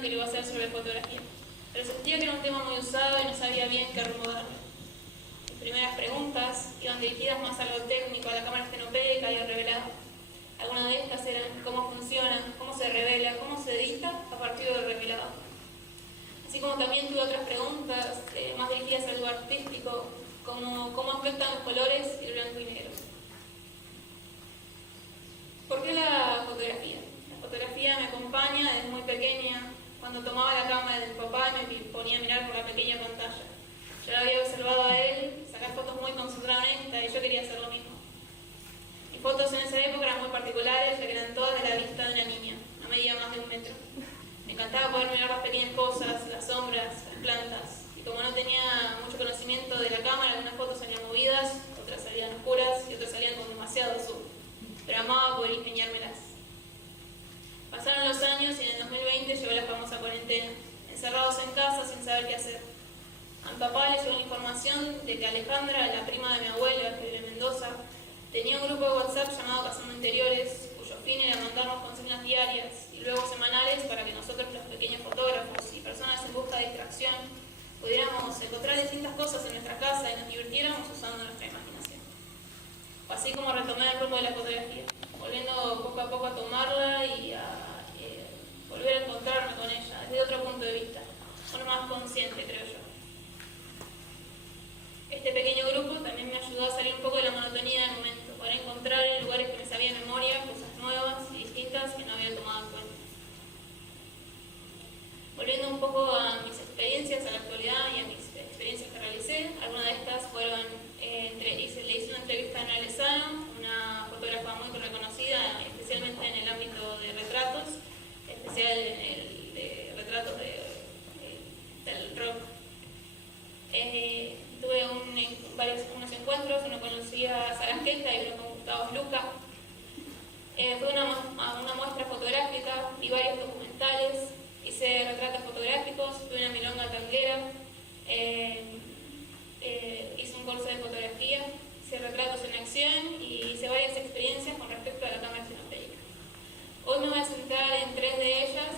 que lo iba a hacer sobre fotografía, pero sentía que era un tema muy usado y no sabía bien qué rumbo darle. Mis primeras preguntas iban dirigidas más a lo técnico, a la cámara estenopeica y al revelado. Algunas de estas eran cómo funciona, cómo se revela, cómo se edita a partir del revelado. Así como también tuve otras preguntas más dirigidas a algo artístico, como cómo afectan los colores y el blanco y negro. ¿Por qué la fotografía? La fotografía me acompaña desde muy pequeña. Cuando tomaba la cámara del papá me ponía a mirar por la pequeña pantalla. Yo lo había observado a él sacar fotos muy concentradamente y yo quería hacer lo mismo. Mis fotos en esa época eran muy particulares, ya que eran todas de la vista de una niña, no medía más de 1 metro. Me encantaba poder mirar las pequeñas cosas, las sombras, las plantas. Y como no tenía mucho conocimiento de la cámara, algunas fotos salían movidas, otras salían oscuras y otras salían con demasiado zoom. Pero amaba poder ingeniármelas. Pasaron los años y en el 2020 llegó la famosa cuarentena, encerrados en casa sin saber qué hacer. A mi papá le llegó la información de que Alejandra, la prima de mi abuela, que vive en Mendoza, tenía un grupo de WhatsApp llamado Cazando Interiores, cuyo fin era mandarnos consignas diarias y luego semanales para que nosotros, los pequeños fotógrafos y personas en busca de distracción, pudiéramos encontrar distintas cosas en nuestra casa y nos divirtiéramos usando nuestra imaginación. Así como retomé el rumbo de la fotografía, volviendo poco a poco a tomarla y a volver a encontrarme con ella desde otro punto de vista, uno más consciente, creo yo. Este pequeño grupo también me ayudó a salir un poco de la monotonía del momento, para encontrar en lugares que me sabía de memoria cosas nuevas y distintas que no había tomado en cuenta. Volviendo un poco a mis experiencias a la actualidad y a mis experiencias que realicé, algunas de estas fueron, le hice una entrevista a Ana Lezano, una fotógrafa muy reconocida, especialmente en el ámbito de retratos, especial en el de retratos del rock. Tuve unos encuentros, uno con Lucía Saranqueta y uno con Gustavo Luca. Fue una muestra fotográfica y varios documentales. Hice retratos fotográficos, tuve una milonga tanguera, hice un curso de fotografía, hice retratos en acción y hice varias experiencias con respecto a la cámara estenopeica. Hoy me voy a centrar en 3 de ellas.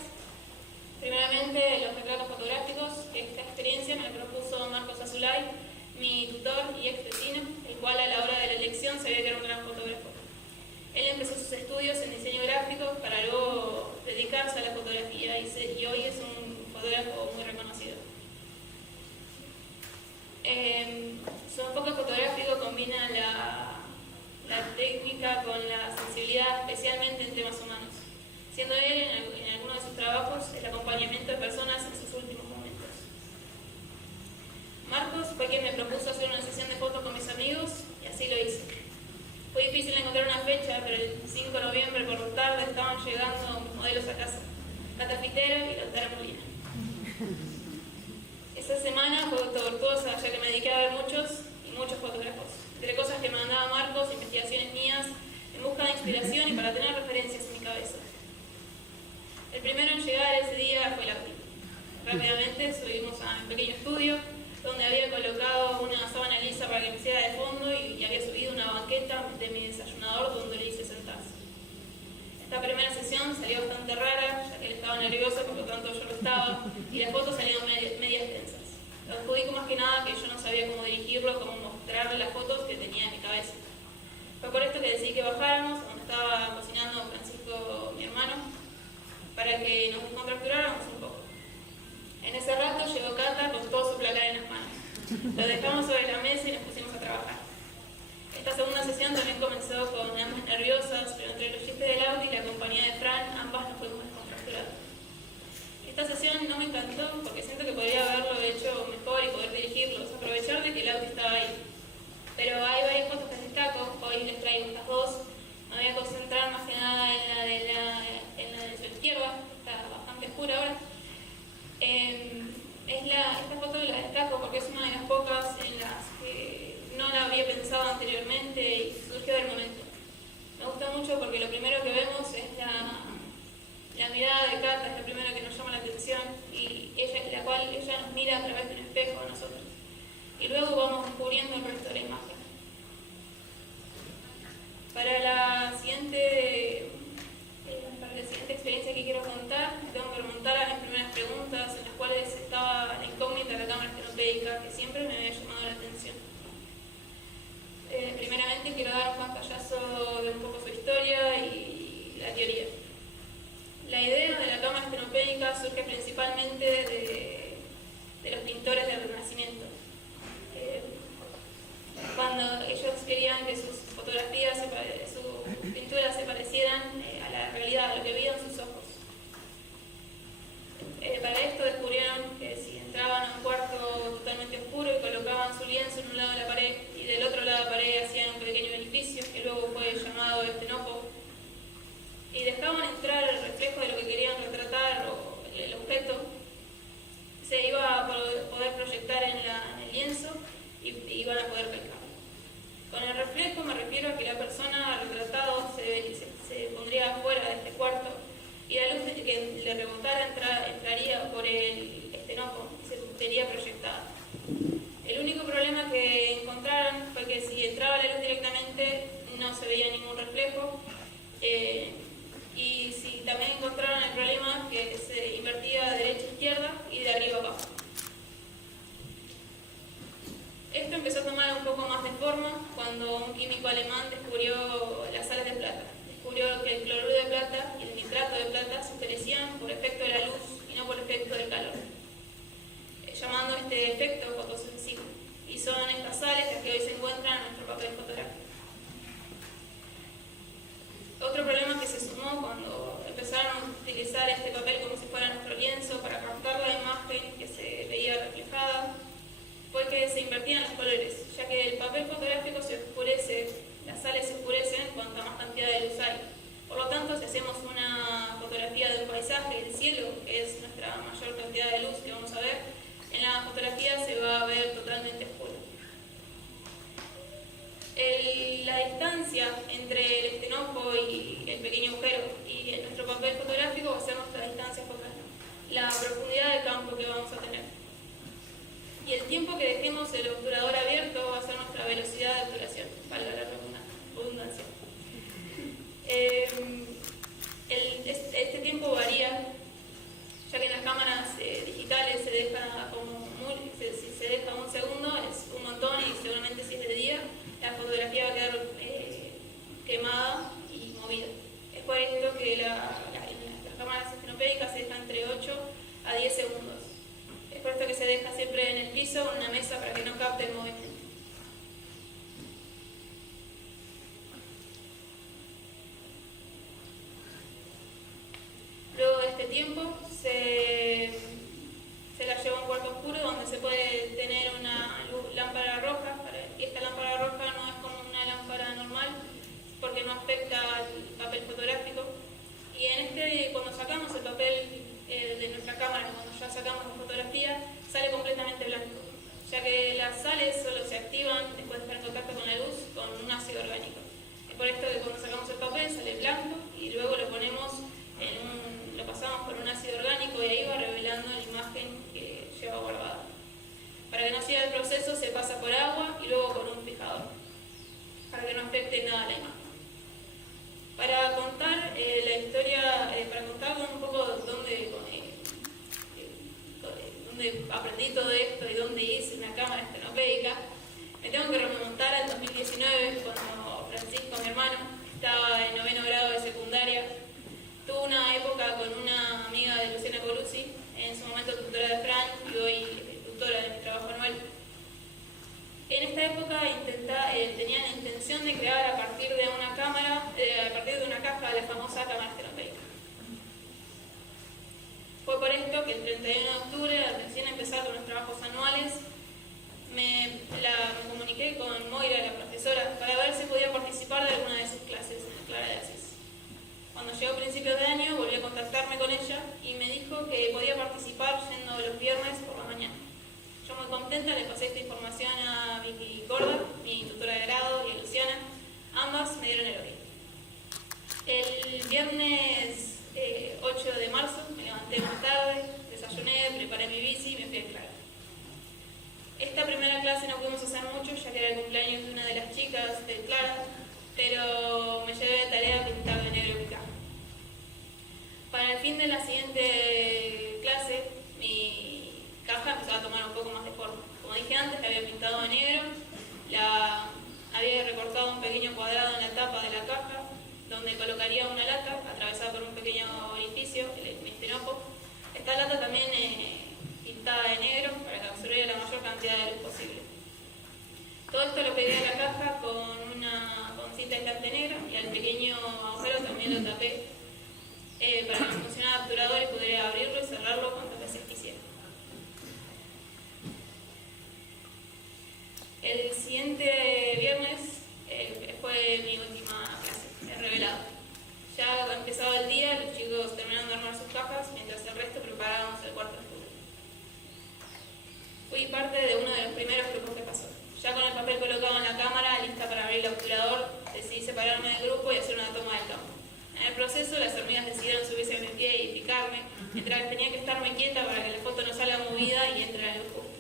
Primeramente, los retratos fotográficos, que esta experiencia me la propuso Marcos Azulay, mi tutor y ex vecino, el cual a la hora de la elección sabía que era un gran fotógrafo. Él empezó sus estudios en diseño gráfico para luego dedicarse a la fotografía y hoy es un fotógrafo muy reconocido. Su enfoque fotográfico combina la técnica con la sensibilidad, especialmente en temas humanos, siendo él en algunos de sus trabajos el acompañamiento de personas en sus últimos momentos. Marcos fue quien me propuso hacer una sesión de fotos con mis amigos y así lo hice. Fue difícil encontrar una fecha, pero el 5 de noviembre por la tarde estaban llegando modelos a casa, Cata Fitera y Lautaro Molina. Esa semana fue tortuosa, ya que me dediqué a ver muchos fotógrafos, entre cosas que me mandaba Marcos, investigaciones mías, en busca de inspiración y para tener referencias en mi cabeza. El primero en llegar ese día fue Lauti. Rápidamente subimos a mi pequeño estudio, donde había colocado una sábana lisa para que me hiciera de fondo y había subido una banqueta de mi desayunador donde le hice sentarse. Esta primera sesión salió bastante rara, ya que él estaba nervioso, por lo tanto yo lo estaba, y las fotos salieron medias tensas. Lo adjudico más que nada que yo no sabía cómo dirigirlo, cómo mostrarle las fotos que tenía en mi cabeza. Fue por esto que decidí que bajáramos, donde estaba cocinando Francisco, mi hermano, para que nos descontracturáramos un poco. En ese rato llegó Cata con todo su placar en las manos. Lo dejamos sobre la mesa y nos pusimos a trabajar. Esta segunda sesión también comenzó con ambas nerviosas, pero entre los chistes de Lauti y la compañía de Fran, ambas nos fuimos descontracturando. Esta sesión no me encantó porque siento que podría haberlo hecho mejor y poder dirigirlos, aprovechar de que Lauti estaba ahí. Pero hay varias fotos que destaco, hoy les traigo estas dos. Me voy a concentrar más que nada en la de su izquierda, está bastante oscura ahora. Esta foto la destaco porque es una de las pocas en las que no la había pensado anteriormente y surgió del momento. Me gusta mucho porque lo primero que vemos es la mirada de Cata, es lo primero que nos llama la atención y la cual ella nos mira a través de un espejo a nosotros. Y luego vamos descubriendo el resto de la imagen. Para la siguiente experiencia que quiero contar, tengo que remontar a mis primeras quiero dar un pantallazo de un poco su historia y la teoría. La idea de la cámara estenopédica surge principalmente de los pintores del Renacimiento. Cuando ellos querían que sus fotografías, sus pinturas se parecieran a la realidad, a lo que veían sus ojos. Para esto descubrieron que si entraban a un cuarto totalmente oscuro y colocaban su lienzo en un lado de la pared y del otro lado de la pared hacían un pequeño edificio que luego fue llamado estenopo, y dejaban entrar el reflejo de lo que querían retratar o el objeto, se iba a poder proyectar en el lienzo y iban a poder calcar. Con el reflejo me refiero a que la persona retratada se pondría afuera de este cuarto y la luz que le rebotara entraría por el estenopo y se vería proyectada. El único problema que encontraron fue que si entraba la luz directamente no se veía ningún reflejo, y si también encontraron el problema que se invertía de derecha a izquierda y de arriba a abajo. Esto empezó a tomar un poco más de forma cuando un químico alemán descubrió las sales de plata. Descubrió que el cloruro de plata y el nitrato de plata se oscurecían por efecto de la luz y no por efecto del calor, llamando este efecto fotosensible. Y son estas sales las que hoy se encuentran en nuestro papel fotográfico. Otro problema que se sumó cuando empezaron a utilizar este papel como si fuera nuestro lienzo para captar la imagen que se veía reflejada fue que se invertían los colores, ya que el papel fotográfico se oscurece, las sales se oscurecen cuanta más cantidad de luz hay. Por lo tanto, si hacemos una fotografía de un paisaje del cielo, que es nuestra mayor cantidad de luz que vamos a ver, en la fotografía se va a ver totalmente oscuro. La distancia entre el estenopo y el pequeño agujero y nuestro papel fotográfico va a ser nuestra distancia focal, la profundidad de campo que vamos a tener. Y el tiempo que dejemos el obturador abierto va a ser nuestra velocidad de obturación, valga la redundancia. Este tiempo varía, ya que en las cámaras digitales se deja si se deja un segundo es un montón, y seguramente si es de día la fotografía va a quedar quemada y movida. Es por esto que las cámaras estenopédicas se dejan entre 8 a 10 segundos. Es por esto que se deja siempre en el piso o en una mesa para que no capte el movimiento. Luego de este tiempo se la lleva a un cuarto oscuro donde se puede tener una lámpara roja, y esta lámpara roja no es como una lámpara normal porque no afecta al papel fotográfico, y cuando sacamos el papel de nuestra cámara, cuando ya sacamos la fotografía, sale completamente blanco, ya que las sales solo se activan después de estar en contacto con la luz con un ácido orgánico. Es por esto que cuando sacamos el papel sale blanco y luego lo pasamos por un ácido orgánico y ahí va revelando la imagen que lleva guardada. Para que no siga el proceso se pasa por agua y luego por un fijador, para que no afecte nada a la imagen. Para contar la historia, para contar un poco dónde aprendí todo esto y dónde hice una cámara estenopédica, me tengo que remontar al 2019, cuando Francisco, mi hermano, estaba en 9º grado de secundaria. Tuve una época con una amiga de Luciana Coruzzi, en su momento tutora de Fran y hoy tutora de mi trabajo anual. En esta época tenían la intención de crear a partir de una cámara, a partir de una caja, la famosa cámara estenopédica. Fue por esto que el 31 de octubre, al recién empezar con los trabajos anuales, me comuniqué con Moira, la profesora, para ver si podía participar de alguna de sus clases en Clara de Asís. Cuando llegó a principios de año, volví a contactarme con ella y me dijo que podía participar yendo los viernes por la mañana. Yo muy contenta le pasé esta información a Vicky Corda, mi tutora de grado, y a Luciana. Ambas me dieron el ok. El viernes 8 de marzo me levanté más tarde, desayuné, preparé mi bici y me fui a Clara. Esta primera clase no pudimos hacer mucho, ya que era el cumpleaños de una de las chicas de Clara, pero me llevé de tarea pintar de negro mi caja. Para el fin de la siguiente clase, mi caja empezaba a tomar un poco más de forma. Como dije antes, la había pintado de negro, la había recortado un pequeño cuadrado en la tapa de la caja donde colocaría una lata atravesada por un pequeño orificio, el mistenopo. Esta lata también pintada de negro para que absorbiera la mayor cantidad de luz posible. Todo esto lo pegué a la caja con cinta aislante negra y al pequeño agujero también lo tapé para que funcionara el obturador y pudiera abrirlo y cerrarlo cuantas veces quisiera. El siguiente viernes fue mi última clase, el revelado. Ya empezaba el día, los chicos terminaron de armar sus cajas, mientras el resto preparábamos el cuarto estudio. Fui parte de uno de los primeros grupos que pasó. Ya con el papel colocado en la cámara, lista para abrir el obturador, decidí separarme del grupo y hacer una toma del campo. En el proceso, las hormigas decidieron subirse a mi pie y picarme, mientras tenía que estarme quieta para que la foto no salga movida y entre la luz justa.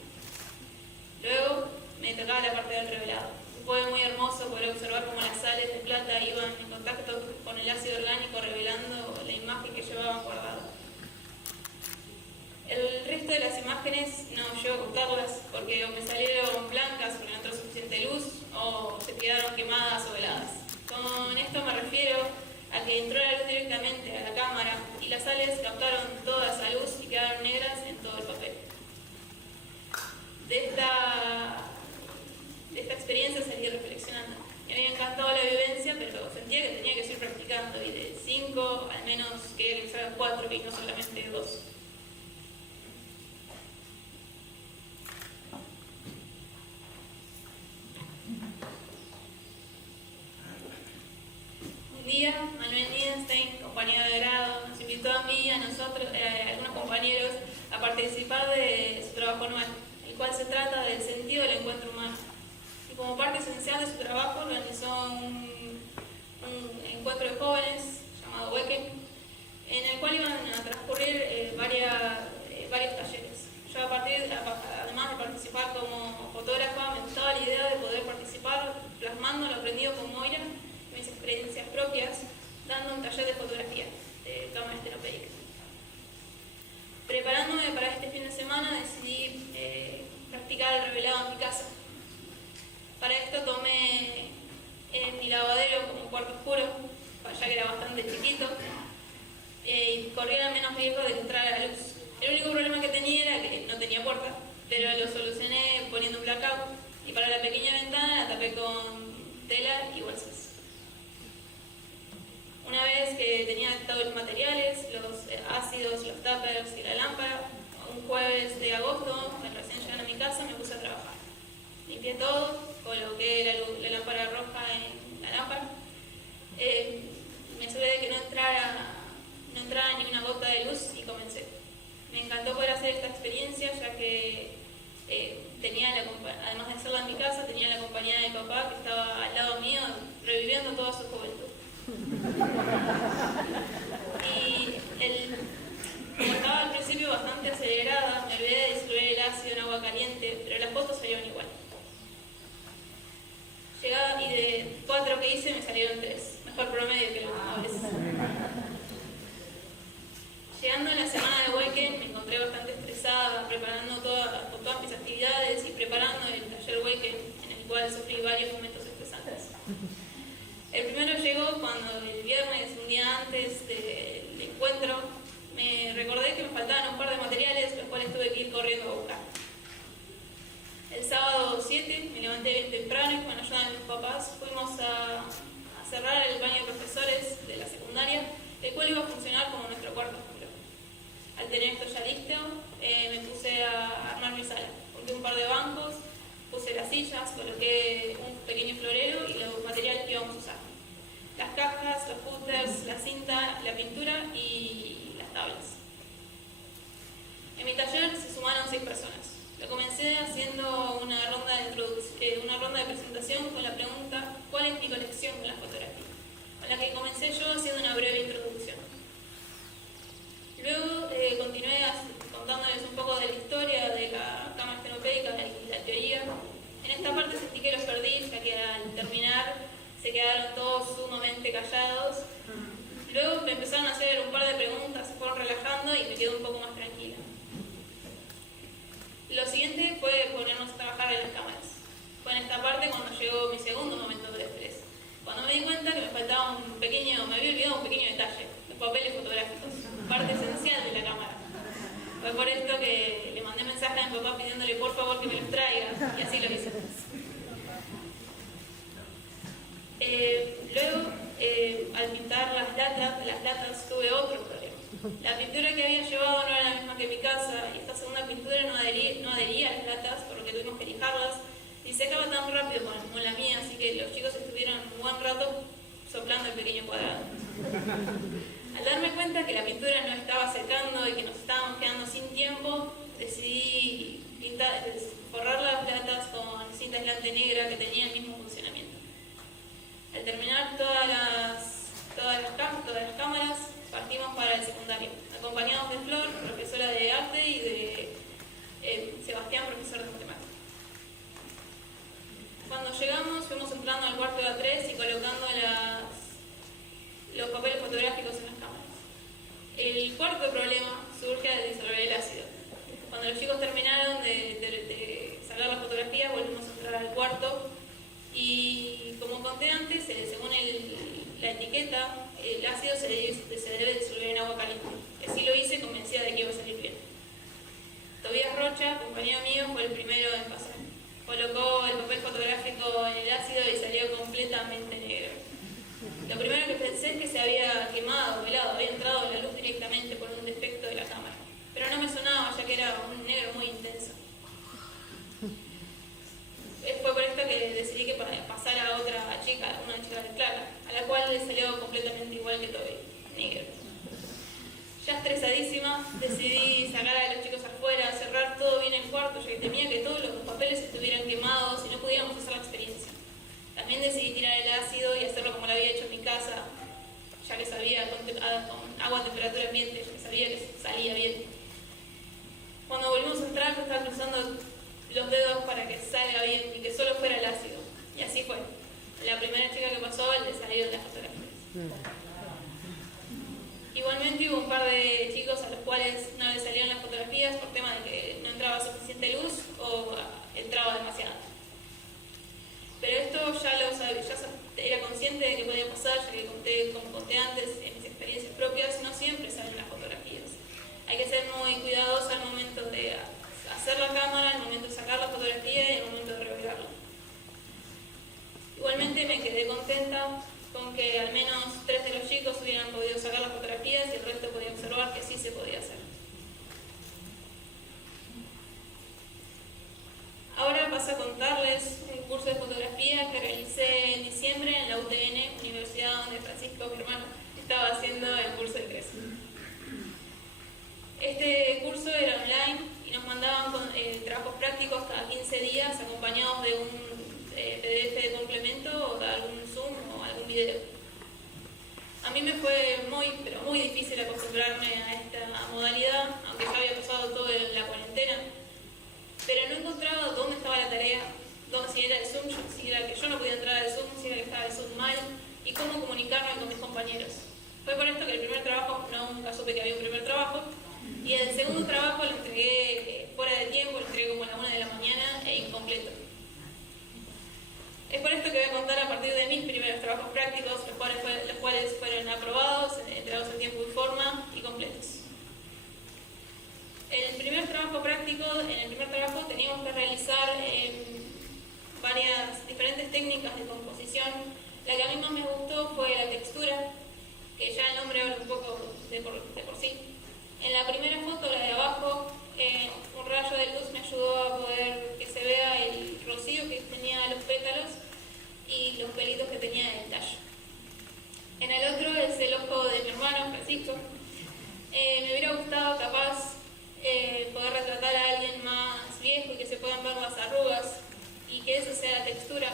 Luego, me tocaba la parte del revelado. Fue muy hermoso poder observar cómo las sales de plata iban en contacto con el ácido orgánico, revelando la imagen que llevaban guardada. El resto de las imágenes no llego a contarlas porque o me salieron blancas porque no entró suficiente luz o se quedaron quemadas o veladas. Con esto me refiero a que entró la luz directamente a la cámara y las sales captaron toda esa luz y quedaron negras en todo el papel. De esta experiencia salí reflexionando. Me había encantado la vivencia, pero sentía que tenía que seguir practicando y de 5 al menos quería que me salgan 4 y no solamente 2. Un día, Manuel Niedenstein, compañero de grado, nos invitó a mí y a nosotros, algunos compañeros, a participar de su trabajo anual, el cual se trata del sentido del encuentro humano. Y como parte esencial de su trabajo organizó un encuentro de jóvenes llamado Weekend, en el cual iban a transcurrir varios talleres. Yo además de participar como fotógrafa, me gustaba la idea de poder participar plasmando lo aprendido con Moira y mis experiencias propias, dando un taller de fotografía de cámara estenopeica. Preparándome para este fin de semana decidí practicar el revelado en mi casa. Para esto tomé mi lavadero como cuarto oscuro, ya que era bastante chiquito, y corría menos riesgo de que entrara la luz. El único problema que tenía era que no tenía puerta, pero lo solucioné poniendo un blackout y para la pequeña ventana la tapé con tela y bolsas. Una vez que tenía todos los materiales, los ácidos, los tuppers y la lámpara, un jueves de agosto, recién llegando a mi casa, me puse a trabajar. Limpié todo, coloqué la lámpara roja en la lámpara, me aseguré de que no entrara ni una gota de luz y comencé. Me encantó poder hacer esta experiencia ya que además de hacerla en mi casa, tenía la compañía de mi papá que estaba al lado mío reviviendo toda su juventud. Y como estaba al principio bastante acelerada, me olvidé de disolver el ácido en agua caliente, pero las fotos salieron igual. Llegaba y de 4 que hice me salieron 3, mejor promedio que los mejores. Llegando a la semana de Weekend me encontré bastante estresada, preparando todas mis actividades y preparando el taller Weekend, en el cual sufrí varios momentos estresantes. El primero llegó cuando el viernes, un día antes del encuentro, me recordé que me faltaban un par de materiales, los cuales tuve que ir corriendo a buscar. El sábado 7 me levanté bien temprano y con ayuda de mis papás fuimos a cerrar el baño de profesores de la secundaria, el cual iba a funcionar como nuestro cuarto oscuro. Al tener esto ya listo, me puse a armar mi sala. Puse un par de bancos, puse las sillas, coloqué un pequeño florero y los materiales que íbamos a usar. Las cajas, los footers, la cinta, la pintura y las tablas. En mi taller se sumaron 6 personas. Lo comencé haciendo una ronda de presentación con la pregunta ¿cuál es mi conexión con la fotografía? Con la que comencé yo haciendo una breve introducción. Luego continué contándoles un poco de la historia de la cámara estenopeica y la teoría. En esta parte sentí que los perdí, ya que al terminar se quedaron todos sumamente callados. Luego me empezaron a hacer un par de preguntas, se fueron relajando y me quedé un poco más tranquila. Lo siguiente fue ponernos a trabajar en las cámaras. Fue en esta parte cuando llegó mi segundo momento de estrés. Cuando me di cuenta que me faltaba me había olvidado un pequeño detalle, los papeles fotográficos, parte esencial de la cámara. Fue por esto que le mandé mensaje a mi papá pidiéndole por favor que me los traiga, y así lo hice. Luego, al pintar las latas tuve otro problema. La pintura que había llevado no era la misma que mi casa, y esta segunda pintura no adhería a las latas, por lo que tuvimos que lijarlas, y se acaba tan rápido como la mía, así que los chicos estuvieron un buen rato soplando el pequeño cuadrado. Al darme cuenta que la pintura no estaba secando y que nos estábamos quedando sin tiempo, decidí forrar las latas con cinta aislante negra que tenía el mismo funcionamiento. Al terminar todas las cámaras, partimos para el secundario, acompañados de Flor, profesora de arte, y de Sebastián, profesor de matemáticas. Cuando llegamos, fuimos entrando al cuarto de A3 y colocando los papeles fotográficos en las cámaras. El cuarto problema surge al disolver el ácido. Cuando los chicos terminaron de sacar las fotografías, volvimos a entrar al cuarto y, como conté antes, según la etiqueta, el ácido se debe disolver en agua caliente. Así lo hice, convencida de que iba a salir bien. Tobías Rocha, compañero mío, fue el primero en pasar. Colocó el papel fotográfico en el ácido y salió completamente negro. Lo primero que pensé es que se había quemado, velado, había entrado la luz directamente por un defecto de la cámara. Pero no me sonaba, ya que era un negro muy intenso. Fue por esto que decidí que pasara a otra chica, una chica de Clara, a la cual le salió completamente igual que Toby, negro. Ya estresadísima, decidí sacar a los chicos afuera, cerrar todo bien el cuarto, ya que temía que todos los papeles estuvieran quemados y no pudiéramos hacer la experiencia. También decidí tirar el ácido y hacerlo como lo había hecho en mi casa, ya que sabía, con agua a temperatura ambiente, ya que sabía que salía bien. Cuando volvimos a entrar, yo estaba cruzando los dedos para que salga bien y que solo fuera el ácido. Y así fue. La primera chica que pasó le salieron las fotografías. Igualmente hubo un par de chicos a los cuales no les salieron las fotografías por tema de que no entraba suficiente luz o entraba demasiado. Pero esto ya lo sabía, ya era consciente de que podía pasar, ya que como conté antes en mis experiencias propias, no siempre salen las fotografías. Hay que ser muy cuidadoso al momento de hacer la cámara, al momento de sacar la fotografía y al momento de revelarla. Igualmente me quedé contenta con que al menos 3 de los chicos hubieran podido sacar las fotografías y el resto podía observar que sí se podía hacer. Ahora paso a contarles un curso de fotografía que realicé en diciembre en la UTN, universidad donde Francisco, mi hermano, estaba haciendo el curso de 3. Este curso era online y nos mandaban trabajos prácticos cada 15 días acompañados de un PDF de complemento o de algún Zoom o algún video. A mí me fue muy difícil acostumbrarme a esta modalidad, aunque ya había pasado todo en la cuarentena, pero no encontraba dónde estaba la tarea, si era el Zoom, si era que yo no podía entrar al Zoom, si era que estaba el Zoom mal, y cómo comunicarme con mis compañeros. Fue por esto que el primer trabajo, nunca supe que había un primer trabajo, y el segundo trabajo lo entregué fuera de tiempo, lo entregué como a la 1 de la mañana e incompleto. Es por esto que voy a contar a partir de mis primeros trabajos prácticos, los cuales fueron aprobados, entregados en tiempo y forma y completos. En el primer trabajo teníamos que realizar varias diferentes técnicas de composición. La que a mí más me gustó fue la textura, que ya el nombre habla un poco de por sí. En la primera foto, la de abajo, un rayo de luz me ayudó a poder que se vea el rocío que tenía los pétalos y los pelitos que tenía en el tallo. En el otro es el ojo de mi hermano, Francisco. Me hubiera gustado capaz poder retratar a alguien más viejo y que se puedan ver las arrugas y que eso sea la textura,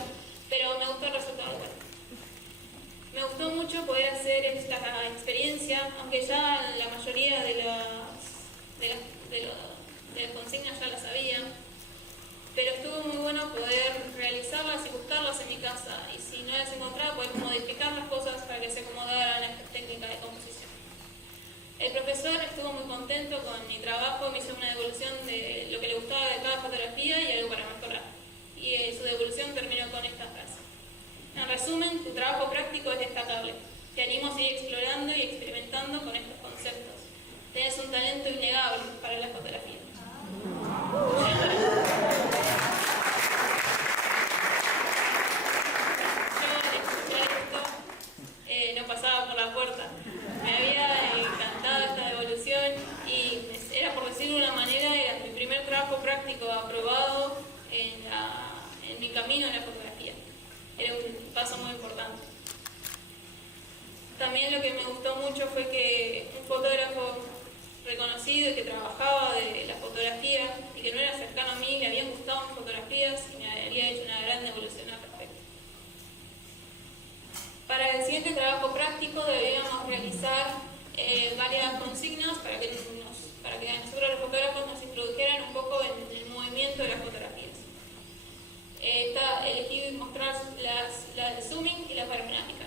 pero me gustó el resultado igual. Me gustó mucho poder hacer esta experiencia, aunque ya la mayoría de las consignas ya las sabía, pero estuvo muy bueno poder realizarlas y buscarlas en mi casa, y si no las encontraba, poder modificar las cosas para que se acomodaran a esta técnica de composición. El profesor estuvo muy contento con mi trabajo, me hizo una devolución de lo que le gustaba de cada fotografía y algo para mejorar. y su devolución terminó con esta frase: en resumen, tu trabajo práctico es destacable. Te animo a seguir explorando y experimentando con estos conceptos. Tienes un talento innegable para la fotografía. Yo, al escuchar esto, no pasaba por la puerta. Me había encantado esta devolución y era, por decirlo de una manera, era mi primer trabajo práctico aprobado en mi camino en la fotografía. Era un paso muy importante. También lo que me gustó mucho fue que un fotógrafo reconocido y que trabajaba de la fotografía y que no era cercano a mí, le habían gustado mis fotografías y me había hecho una gran devolución al respecto. Para el siguiente trabajo práctico deberíamos realizar varias consignas para que nosotros los fotógrafos nos introdujeran un poco en el movimiento de las fotografías. Elegí mostrar la de zooming y la panorámica.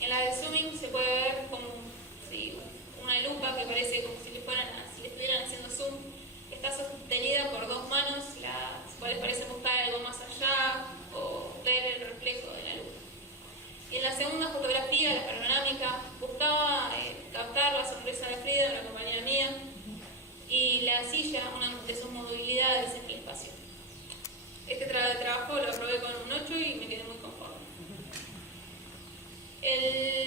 En la de zooming se puede ver como una lupa que parece como si le estuvieran haciendo zoom. Está sostenida por dos manos, las cuales parecen buscar algo más allá o ver el reflejo de la lupa. Y en la segunda fotografía, la panorámica, buscaba captar la sonrisa de Frida, una compañera mía, y la silla, una de sus movilidades en el espacio. Este trabajo lo aprobé con un 8 y me quedé muy conforme.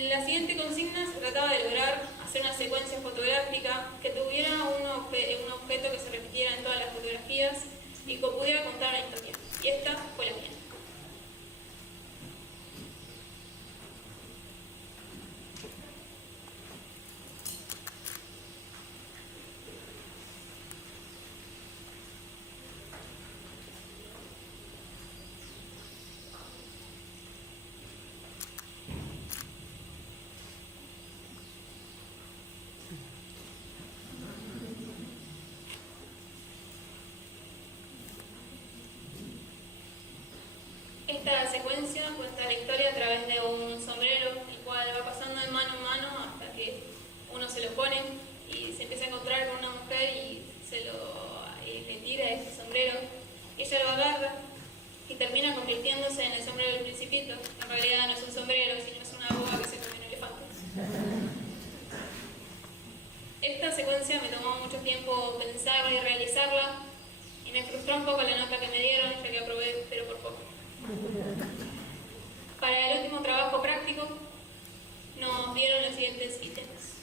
La siguiente consigna se trataba de lograr hacer una secuencia fotográfica que tuviera un objeto que se repitiera en todas las fotografías y que pudiera contar una historia. Y esta fue la mía. Esta secuencia cuenta la historia a través de un sombrero, el cual va pasando de mano en mano hasta que uno se lo pone y se empieza a encontrar con una mujer y le tira este sombrero. Ella lo agarra y termina convirtiéndose en el sombrero del Principito. En realidad no es un sombrero, sino es una boa que se come un elefante. Esta secuencia me tomó mucho tiempo pensarla y realizarla y me frustró un poco la nota que me dieron, ya que aprobé, pero por poco. Para el último trabajo práctico nos dieron los siguientes ítems.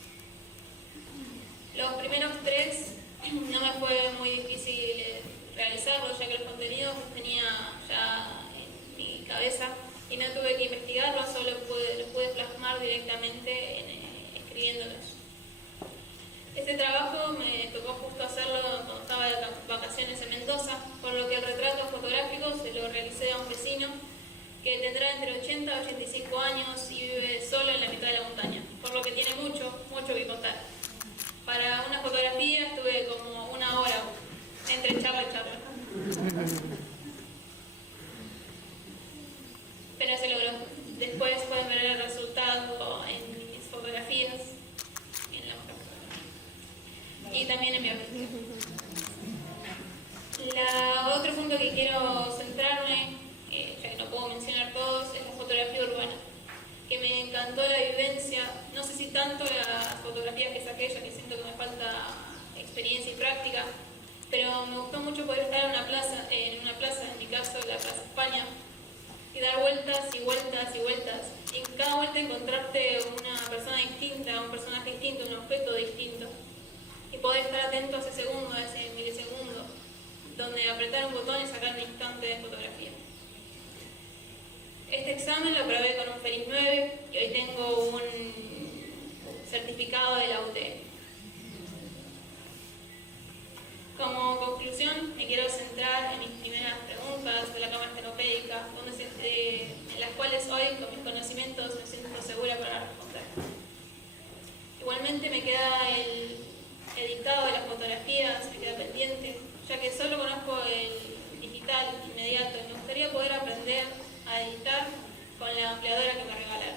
Los primeros 3 no me fue muy difícil realizarlos, ya que los contenidos los tenía ya en mi cabeza y no tuve que investigarlos, solo los pude plasmar directamente escribiéndolos. Este trabajo me tocó justo hacerlo cuando estaba de vacaciones en Mendoza, por lo que el retrato fotográfico se lo realicé a un vecino que tendrá entre 80 y 85 años y vive solo en la mitad de la montaña, por lo que tiene mucho que contar. Para una fotografía estuve como 1 hora entre charla y charla. Pero se logró. Después pueden ver el resultado en mis fotografías y también en mi artística. Otro punto que quiero centrarme, ya que no puedo mencionar todos, es la fotografía urbana, que me encantó la vivencia, no sé si tanto las fotografías que saqué, ya que siento que me falta experiencia y práctica, pero me gustó mucho poder estar en una plaza, en mi caso la Plaza España, y dar vueltas y vueltas y vueltas, y en cada vuelta encontrarte una persona distinta, un personaje distinto, un objeto distinto, y poder estar atento a ese segundo, a ese milisegundo, donde apretar un botón y sacar un instante de fotografía. Este examen lo aprobé con un feliz 9 y hoy tengo un certificado de la UTE. Como conclusión, me quiero centrar en mis primeras preguntas de la cámara estenopédica, en las cuales hoy, con mis conocimientos, me siento segura para responder. Igualmente me queda el editado de las fotografías, me queda pendiente, ya que solo conozco el digital inmediato y me gustaría poder aprender a editar con la ampliadora que me regalaron.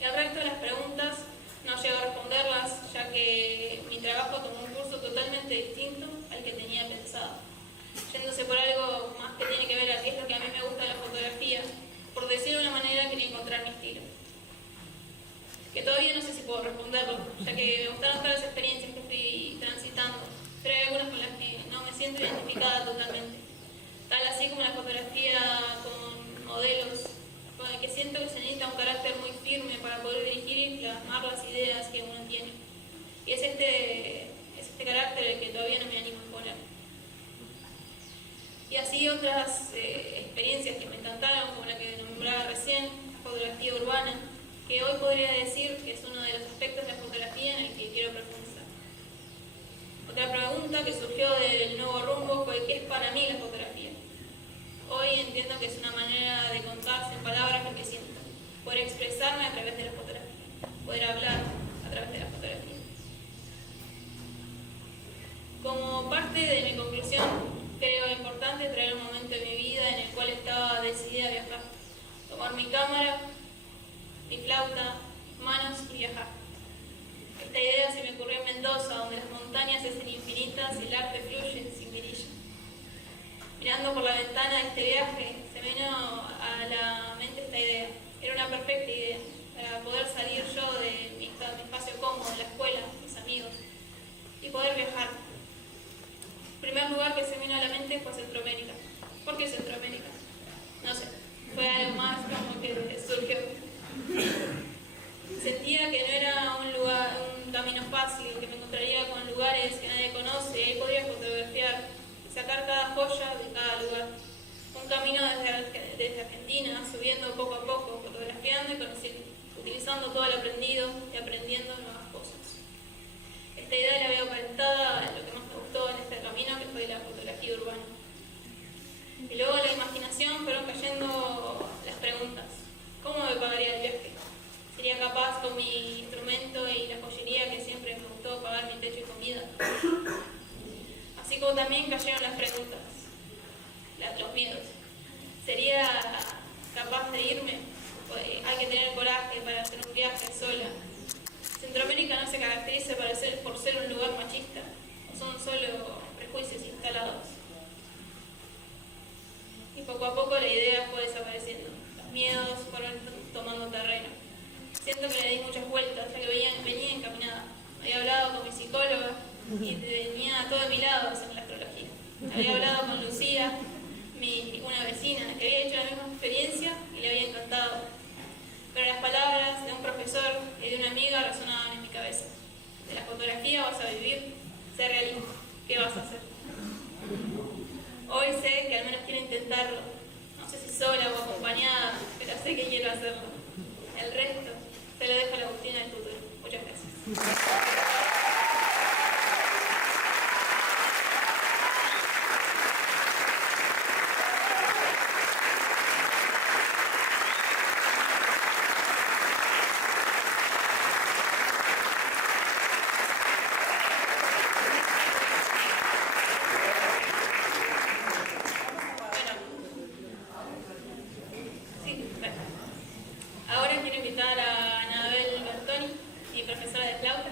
El resto de las preguntas no llego a responderlas, ya que mi trabajo tomó un curso totalmente distinto al que tenía pensado. yéndose por algo más que tiene que ver a qué es lo que a mí me gusta de la fotografía, por decirlo de una manera quería encontrar mi estilo. Que todavía no sé si puedo responderlo, ya que me gustaron todas las experiencias que fui transitando, pero hay algunas con las que no me siento identificada totalmente. Tal así como la fotografía con modelos, con el que siento que se necesita un carácter muy firme para poder dirigir y plasmar las ideas que uno tiene. Y es este carácter el que todavía no me animo a imponer. Y así otras experiencias que me encantaron, como la que nombraba recién, la fotografía urbana, que hoy podría decir que es uno de los aspectos de la fotografía en el que quiero profundizar. Otra pregunta que surgió del nuevo rumbo fue ¿qué es para mí la fotografía? Hoy entiendo que es una manera de contarse en palabras lo que siento, poder expresarme a través de la fotografía, poder hablar a través de la fotografía. Como parte de mi conclusión, creo importante traer un momento de mi vida en el cual estaba decidida a viajar, tomar mi cámara, mi flauta, manos y viajar. Esta idea se me ocurrió en Mendoza, donde las montañas se hacen infinitas y el arte fluye sin grilla. Mirando por la ventana de este viaje, se me vino a la mente esta idea. Era una perfecta idea para poder salir yo de mi espacio cómodo, de la escuela, mis amigos, y poder viajar. El primer lugar que se me vino a la mente fue Centroamérica. ¿Por qué Centroamérica? No sé, fue algo más como que surgió. Sentía que no era un camino fácil, que me encontraría con lugares que nadie conoce, y ahí podría fotografiar y sacar cada joya de cada lugar. Un camino desde Argentina, subiendo poco a poco, fotografiando y conociendo, utilizando todo lo aprendido y aprendiendo nuevas cosas. Esta idea la veo conectada a lo que más me gustó en este camino, que fue la fotografía urbana. Y luego en la imaginación fueron cayendo las preguntas. ¿Cómo me pagaría el viaje? ¿Sería capaz con mi instrumento y la joyería que siempre me gustó pagar mi techo y comida? Así como también cayeron las preguntas, los miedos. ¿Sería capaz de irme? Hay que tener coraje para hacer un viaje sola. Centroamérica no se caracteriza por ser un lugar machista, o son solo prejuicios instalados. Y poco a poco la idea fue desapareciendo, los miedos fueron tomando terreno. Siento que le di muchas vueltas, ya que venía encaminada. Había hablado con mi psicóloga y tenía todo de mi lado en la astrología. Había hablado con Lucía, una vecina, que había hecho la misma experiencia y le había encantado. Pero las palabras de un profesor y de una amiga resonaban en mi cabeza. De la fotografía vas a vivir, sé realista. ¿Qué vas a hacer? Hoy sé que al menos quiero intentarlo. No sé si sola o acompañada, pero sé que quiero hacerlo. El resto se lo dejo a la Agustina del futuro. Muchas gracias. Ahora quiero invitar a Anabel Bertoni, mi profesora de flauta,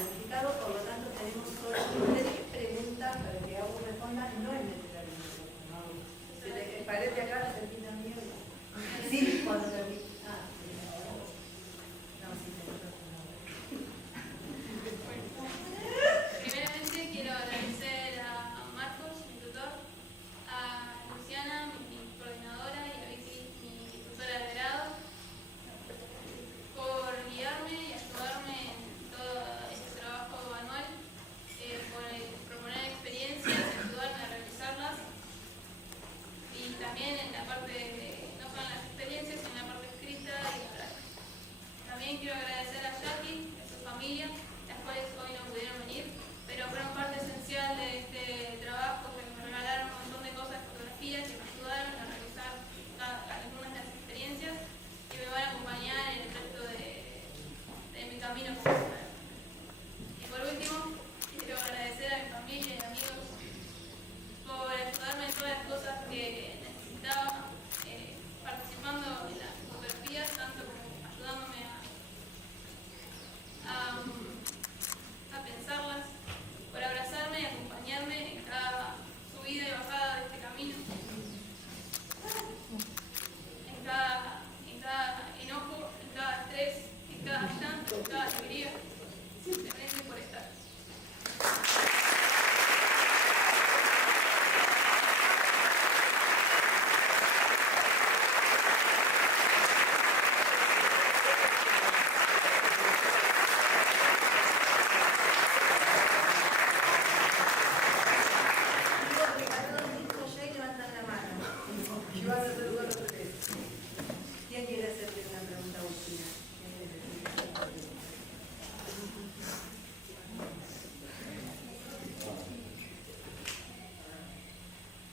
planificado, por lo tanto tenemos solo 3 preguntas para que Agus responda, no es necesario que responda. Se le parece acá la Argentina mierda. Sí, cuando termine. Ah, sí, ahora. No, sí, Primeramente quiero agradecer a Marcos, mi tutor, a Luciana, mi coordinadora, y a Vicky, mi tutora de grado, por guiarme y ayudarme en todo este trabajo anual, por proponer experiencias y ayudarme a realizarlas. Y también en la parte, no solo en las experiencias, sino en la parte escrita y oral. También quiero agradecer a Jackie y a su familia, las cuales hoy no pudieron venir, pero fueron parte esencial de este trabajo, que me regalaron un montón de cosas, fotografías, y me ayudaron a realizar algunas de las experiencias que me van a acompañar en el resto de mi camino profesional. Y por último, quiero agradecer a mi familia y amigos por ayudarme en todas las cosas que necesitaba, participando en las fotografías, tanto como ayudándome a pensarlas, por abrazarme y acompañarme en cada subida y bajada de este camino, en cada enojo, en cada estrés, en cada llanto, en cada alegría. Gracias por estar. ¿Quién quiere hacerle una pregunta última?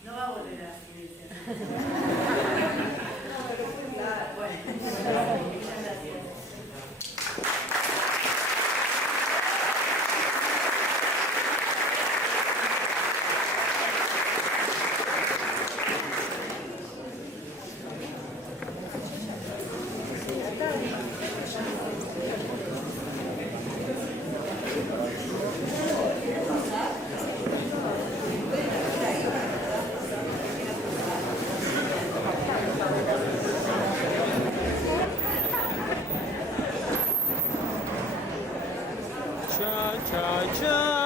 No va a volver a subirse. Claro, bueno. Muchas gracias. Cha cha cha.